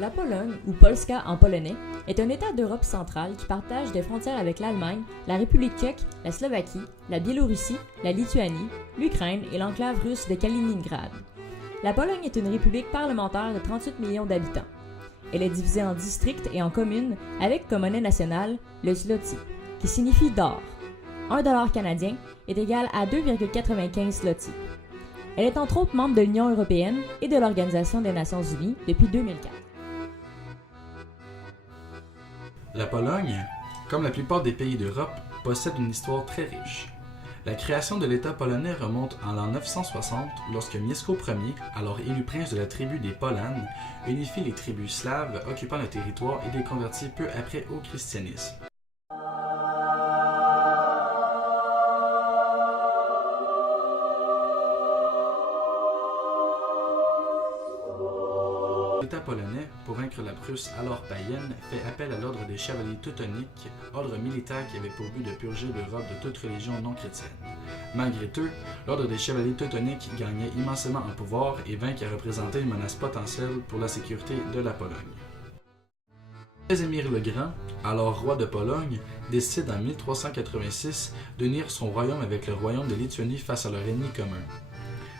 La Pologne, ou Polska en polonais, est un État d'Europe centrale qui partage des frontières avec l'Allemagne, la République tchèque, la Slovaquie, la Biélorussie, la Lituanie, l'Ukraine et l'enclave russe de Kaliningrad. La Pologne est une république parlementaire de 38 millions d'habitants. Elle est divisée en districts et en communes avec comme monnaie nationale le zloty, qui signifie d'or. 1 dollar canadien est égal à 2,95 zloty. Elle est entre autres membre de l'Union européenne et de l'Organisation des Nations unies depuis 2004. La Pologne, comme la plupart des pays d'Europe, possède une histoire très riche. La création de l'État polonais remonte en l'an 960 lorsque Mieszko Ier, alors élu prince de la tribu des Polanes, unifie les tribus slaves occupant le territoire et les convertit peu après au christianisme. L'État polonais, pour vaincre la Prusse alors païenne, fait appel à l'ordre des chevaliers teutoniques, ordre militaire qui avait pour but de purger l'Europe de toute religion non chrétienne. Malgré eux, l'ordre des chevaliers teutoniques gagnait immensément en pouvoir et vint à représenter une menace potentielle pour la sécurité de la Pologne. Casimir le Grand, alors roi de Pologne, décide en 1386 d'unir son royaume avec le royaume de Lituanie face à leur ennemi commun.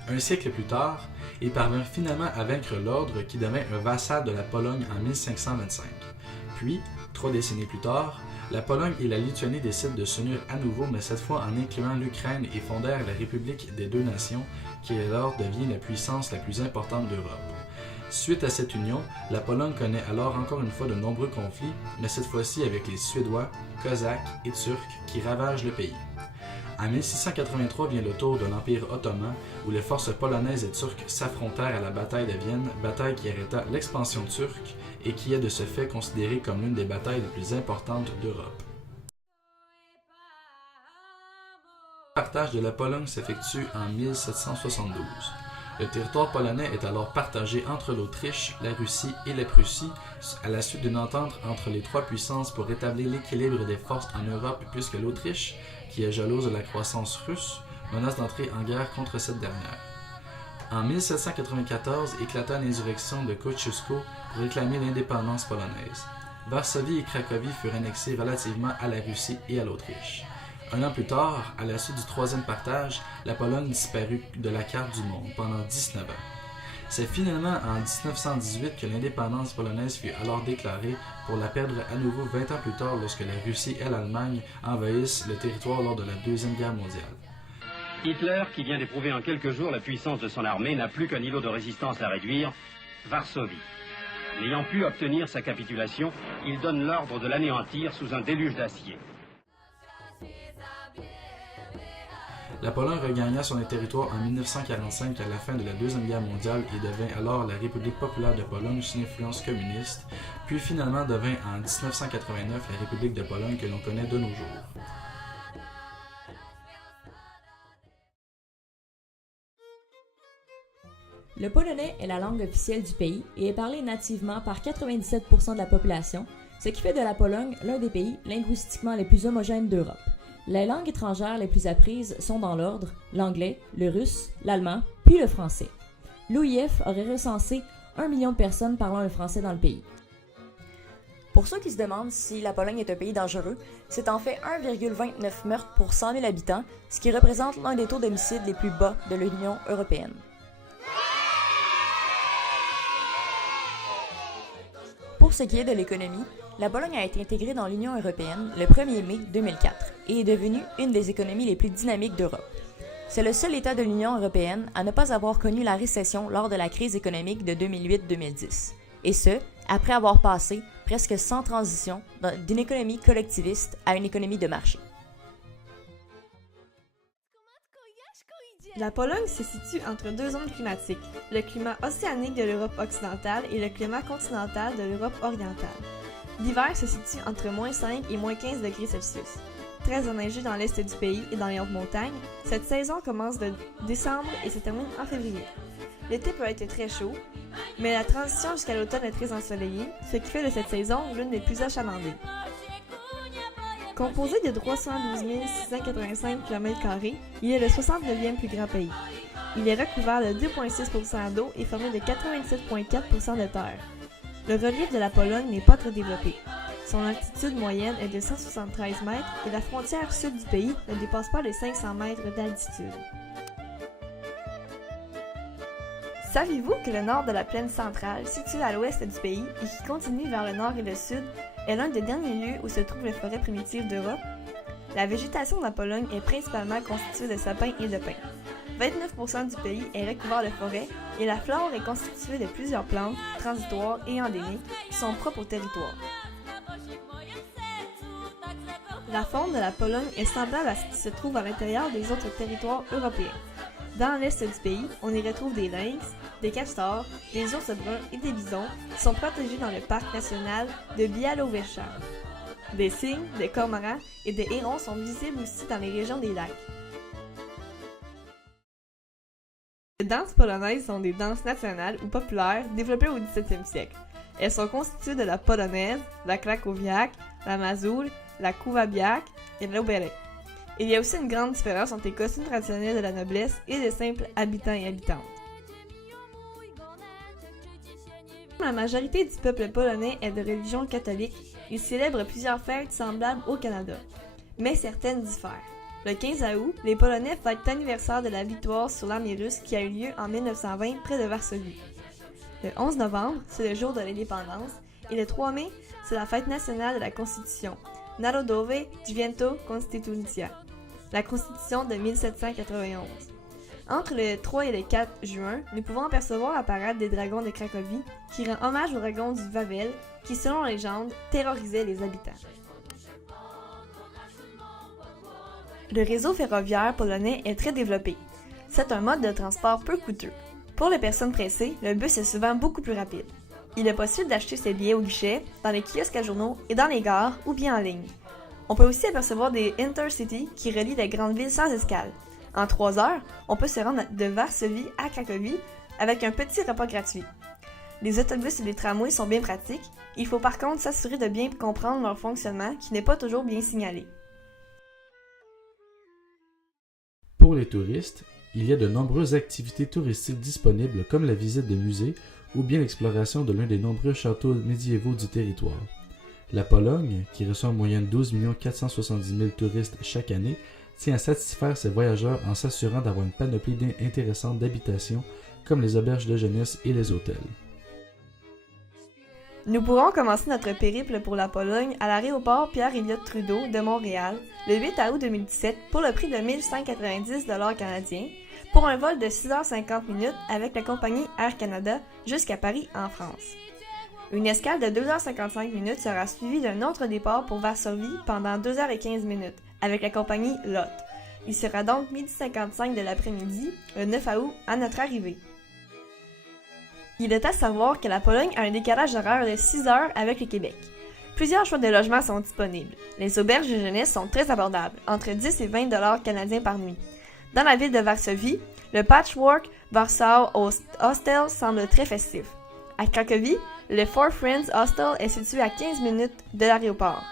Un siècle plus tard, il parvint finalement à vaincre l'ordre qui devint un vassal de la Pologne en 1525. Puis, 3 décennies plus tard, la Pologne et la Lituanie décident de s'unir à nouveau, mais cette fois en incluant l'Ukraine et fondèrent la République des deux nations, qui alors devient la puissance la plus importante d'Europe. Suite à cette union, la Pologne connaît alors encore une fois de nombreux conflits, mais cette fois-ci avec les Suédois, Cosaques et Turcs qui ravagent le pays. En 1683 vient le tour de l'Empire ottoman, où les forces polonaises et turques s'affrontèrent à la bataille de Vienne, bataille qui arrêta l'expansion turque et qui est de ce fait considérée comme l'une des batailles les plus importantes d'Europe. Le partage de la Pologne s'effectue en 1772. Le territoire polonais est alors partagé entre l'Autriche, la Russie et la Prussie à la suite d'une entente entre les trois puissances pour rétablir l'équilibre des forces en Europe puisque l'Autriche, qui est jalouse de la croissance russe, menace d'entrer en guerre contre cette dernière. En 1794 éclata l'insurrection de Kosciuszko pour réclamer l'indépendance polonaise. Varsovie et Cracovie furent annexées relativement à la Russie et à l'Autriche. Un an plus tard, à la suite du troisième partage, la Pologne disparut de la carte du monde pendant 19 ans. C'est finalement en 1918 que l'indépendance polonaise fut alors déclarée pour la perdre à nouveau 20 ans plus tard lorsque la Russie et l'Allemagne envahissent le territoire lors de la Deuxième Guerre mondiale. Hitler, qui vient d'éprouver en quelques jours la puissance de son armée, n'a plus qu'un îlot de résistance à réduire, Varsovie. N'ayant pu obtenir sa capitulation, il donne l'ordre de l'anéantir sous un déluge d'acier. La Pologne regagna son territoire en 1945 à la fin de la Deuxième Guerre mondiale et devint alors la République populaire de Pologne sous influence communiste, puis finalement devint en 1989 la République de Pologne que l'on connaît de nos jours. Le polonais est la langue officielle du pays et est parlé nativement par 97% de la population, ce qui fait de la Pologne l'un des pays linguistiquement les plus homogènes d'Europe. Les langues étrangères les plus apprises sont dans l'ordre l'anglais, le russe, l'allemand, puis le français. L'OIF aurait recensé 1 million de personnes parlant le français dans le pays. Pour ceux qui se demandent si la Pologne est un pays dangereux, c'est en fait 1,29 meurtres pour 100 000 habitants, ce qui représente l'un des taux d'homicide les plus bas de l'Union européenne. Pour ce qui est de l'économie, la Pologne a été intégrée dans l'Union européenne le 1er mai 2004 et est devenue une des économies les plus dynamiques d'Europe. C'est le seul État de l'Union européenne à ne pas avoir connu la récession lors de la crise économique de 2008-2010, et ce, après avoir passé presque sans transition d'une économie collectiviste à une économie de marché. La Pologne se situe entre deux zones climatiques, le climat océanique de l'Europe occidentale et le climat continental de l'Europe orientale. L'hiver se situe entre -5 et -15 degrés Celsius. Très enneigé dans l'est du pays et dans les hautes montagnes, cette saison commence de décembre et se termine en février. L'été peut être très chaud, mais la transition jusqu'à l'automne est très ensoleillée, ce qui fait de cette saison l'une des plus achalandées. Composé de 312 685 km², il est le 69e plus grand pays. Il est recouvert de 2,6% d'eau et formé de 87,4% de terre. Le relief de la Pologne n'est pas très développé. Son altitude moyenne est de 173 mètres et la frontière sud du pays ne dépasse pas les 500 mètres d'altitude. Saviez-vous que le nord de la plaine centrale, situé à l'ouest du pays et qui continue vers le nord et le sud, est l'un des derniers lieux où se trouvent les forêts primitives d'Europe? La végétation de la Pologne est principalement constituée de sapins et de pins. 29% du pays est recouvert de forêts et la flore est constituée de plusieurs plantes, transitoires et endémiques, qui sont propres au territoire. La faune de la Pologne est semblable à ce qui se trouve à l'intérieur des autres territoires européens. Dans l'est du pays, on y retrouve des lynx, des castors, des ours bruns et des bisons qui sont protégés dans le parc national de Białowieża. Des cygnes, des cormorans et des hérons sont visibles aussi dans les régions des lacs. Les danses polonaises sont des danses nationales ou populaires développées au XVIIe siècle. Elles sont constituées de la polonaise, la krakowiak, la mazur, la kuwabiak et l'oberek. Il y a aussi une grande différence entre les costumes traditionnels de la noblesse et des simples habitants et habitantes. La majorité du peuple polonais est de religion catholique. Ils célèbrent plusieurs fêtes semblables au Canada, mais certaines diffèrent. Le 15 août, les Polonais fêtent l'anniversaire de la victoire sur l'armée russe qui a eu lieu en 1920 près de Varsovie. Le 11 novembre, c'est le jour de l'indépendance, et le 3 mai, c'est la fête nationale de la Constitution, Narodowe Święto Konstytucja, la Constitution de 1791. Entre le 3 et le 4 juin, nous pouvons apercevoir la parade des dragons de Cracovie qui rend hommage aux dragons du Wawel qui, selon la légende, terrorisaient les habitants. Le réseau ferroviaire polonais est très développé. C'est un mode de transport peu coûteux. Pour les personnes pressées, le bus est souvent beaucoup plus rapide. Il est possible d'acheter ses billets au guichet, dans les kiosques à journaux et dans les gares ou bien en ligne. On peut aussi apercevoir des Intercity qui relient les grandes villes sans escale. En 3 heures, on peut se rendre de Varsovie à Cracovie avec un petit repas gratuit. Les autobus et les tramways sont bien pratiques. Il faut par contre s'assurer de bien comprendre leur fonctionnement qui n'est pas toujours bien signalé. Pour les touristes, il y a de nombreuses activités touristiques disponibles comme la visite de musées ou bien l'exploration de l'un des nombreux châteaux médiévaux du territoire. La Pologne, qui reçoit en moyenne 12 470 000 touristes chaque année, tient à satisfaire ses voyageurs en s'assurant d'avoir une panoplie intéressantes d'habitations comme les auberges de jeunesse et les hôtels. Nous pourrons commencer notre périple pour la Pologne à l'aéroport Pierre-Elliott Trudeau de Montréal le 8 août 2017 pour le prix de 1 190 $ canadiens pour un vol de 6h50 avec la compagnie Air Canada jusqu'à Paris en France. Une escale de 2h55 sera suivie d'un autre départ pour Varsovie pendant 2h15 avec la compagnie LOT. Il sera donc 12h55 de l'après-midi, le 9 août, à notre arrivée. Il est à savoir que la Pologne a un décalage horaire de 6 heures avec le Québec. Plusieurs choix de logements sont disponibles. Les auberges de jeunesse sont très abordables, entre 10 et 20 $ canadiens par nuit. Dans la ville de Varsovie, le Patchwork Warsaw Hostel semble très festif. À Cracovie, le Four Friends Hostel est situé à 15 minutes de l'aéroport.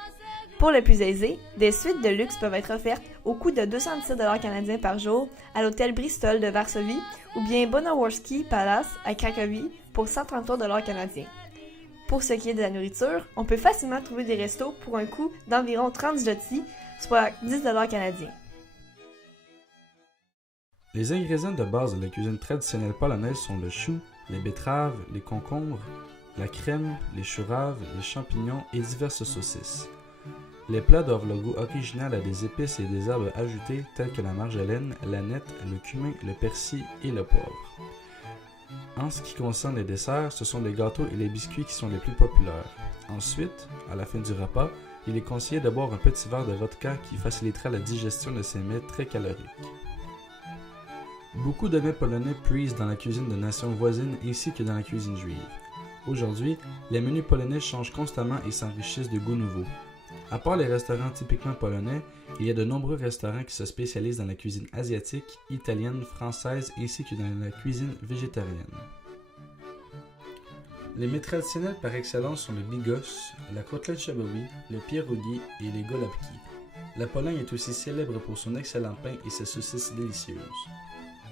Pour les plus aisés, des suites de luxe peuvent être offertes au coût de 217 $ canadiens par jour à l'hôtel Bristol de Varsovie ou bien Bonaworski Palace à Cracovie pour 133 $ canadiens. Pour ce qui est de la nourriture, on peut facilement trouver des restos pour un coût d'environ 30 zloty, soit 10 $ canadiens. Les ingrédients de base de la cuisine traditionnelle polonaise sont le chou, les betteraves, les concombres, la crème, les choux raves, les champignons et diverses saucisses. Les plats doivent le goût original à des épices et des herbes ajoutées telles que la marjolaine, l'aneth, le cumin, le persil et le poivre. En ce qui concerne les desserts, ce sont les gâteaux et les biscuits qui sont les plus populaires. Ensuite, à la fin du repas, il est conseillé de boire un petit verre de vodka qui facilitera la digestion de ces mets très caloriques. Beaucoup de mets polonais puisent dans la cuisine de nations voisines ainsi que dans la cuisine juive. Aujourd'hui, les menus polonais changent constamment et s'enrichissent de goûts nouveaux. À part les restaurants typiquement polonais, il y a de nombreux restaurants qui se spécialisent dans la cuisine asiatique, italienne, française ainsi que dans la cuisine végétarienne. Les mets traditionnels par excellence sont le bigos, la côtelette chabowy, le pierogi et les golubki. La Pologne est aussi célèbre pour son excellent pain et ses saucisses délicieuses.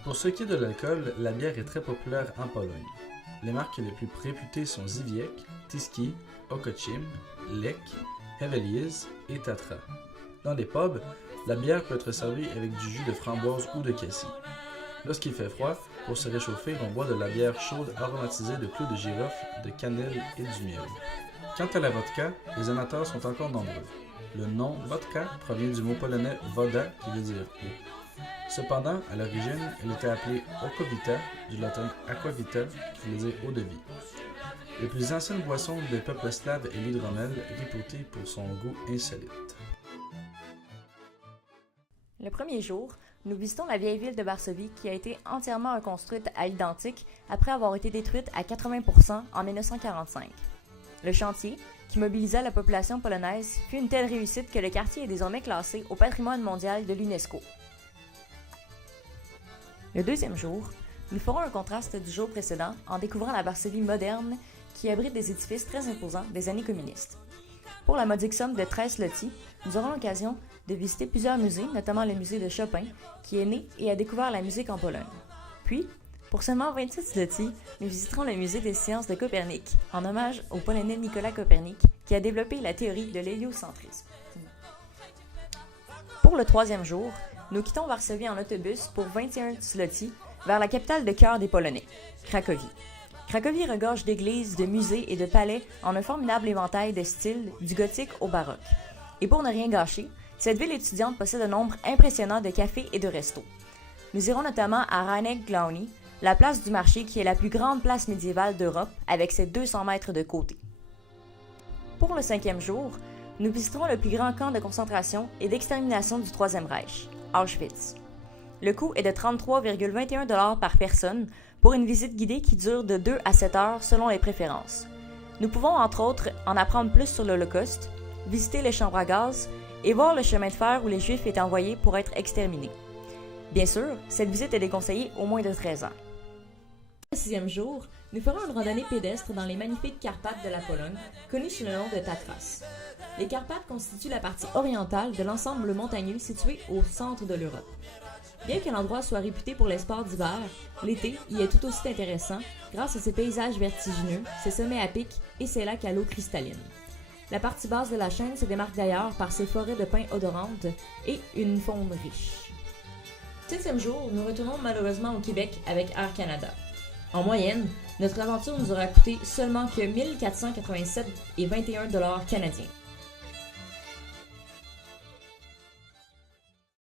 Pour ce qui est de l'alcool, la bière est très populaire en Pologne. Les marques les plus réputées sont Żywiec, Tyskie, Okocim, Lek, Heveliez et Tatra. Dans les pubs, la bière peut être servie avec du jus de framboise ou de cassis. Lorsqu'il fait froid, pour se réchauffer, on boit de la bière chaude aromatisée de clous de girofle, de cannelle et du miel. Quant à la vodka, les amateurs sont encore nombreux. Le nom vodka provient du mot polonais woda qui veut dire eau. Cependant, à l'origine, elle était appelée okowita, du latin aquavita qui veut dire eau de vie. La plus ancienne boisson des peuples slaves est l'hydromel, réputée pour son goût insolite. Le premier jour, nous visitons la vieille ville de Varsovie qui a été entièrement reconstruite à l'identique après avoir été détruite à 80% en 1945. Le chantier, qui mobilisa la population polonaise, fut une telle réussite que le quartier est désormais classé au patrimoine mondial de l'UNESCO. Le deuxième jour, nous ferons un contraste du jour précédent en découvrant la Varsovie moderne qui abrite des édifices très imposants des années communistes. Pour la modique somme de 13 zloty, nous aurons l'occasion de visiter plusieurs musées, notamment le musée de Chopin, qui est né et a découvert la musique en Pologne. Puis, pour seulement 26 zloty, nous visiterons le musée des sciences de Copernic, en hommage au Polonais Nicolas Copernic, qui a développé la théorie de l'héliocentrisme. Pour le troisième jour, nous quittons Varsovie en autobus pour 21 zloty vers la capitale de cœur des Polonais, Cracovie. Cracovie regorge d'églises, de musées et de palais en un formidable éventail de styles, du gothique au baroque. Et pour ne rien gâcher, cette ville étudiante possède un nombre impressionnant de cafés et de restos. Nous irons notamment à Rynek Główny, la place du marché qui est la plus grande place médiévale d'Europe avec ses 200 mètres de côté. Pour le cinquième jour, nous visiterons le plus grand camp de concentration et d'extermination du Troisième Reich, Auschwitz. Le coût est de 33,21 $ par personne pour une visite guidée qui dure de 2 à 7 heures selon les préférences. Nous pouvons entre autres en apprendre plus sur l'Holocauste, visiter les chambres à gaz et voir le chemin de fer où les Juifs étaient envoyés pour être exterminés. Bien sûr, cette visite est déconseillée aux moins de 13 ans. Le sixième jour, nous ferons une randonnée pédestre dans les magnifiques Carpates de la Pologne, connues sous le nom de Tatras. Les Carpates constituent la partie orientale de l'ensemble montagneux situé au centre de l'Europe. Bien que l'endroit soit réputé pour les sports d'hiver, l'été y est tout aussi intéressant grâce à ses paysages vertigineux, ses sommets à pic et ses lacs à l'eau cristalline. La partie basse de la chaîne se démarque d'ailleurs par ses forêts de pins odorantes et une faune riche. Septième jour, nous retournons malheureusement au Québec avec Air Canada. En moyenne, notre aventure nous aura coûté seulement que 1487,21 $ canadiens.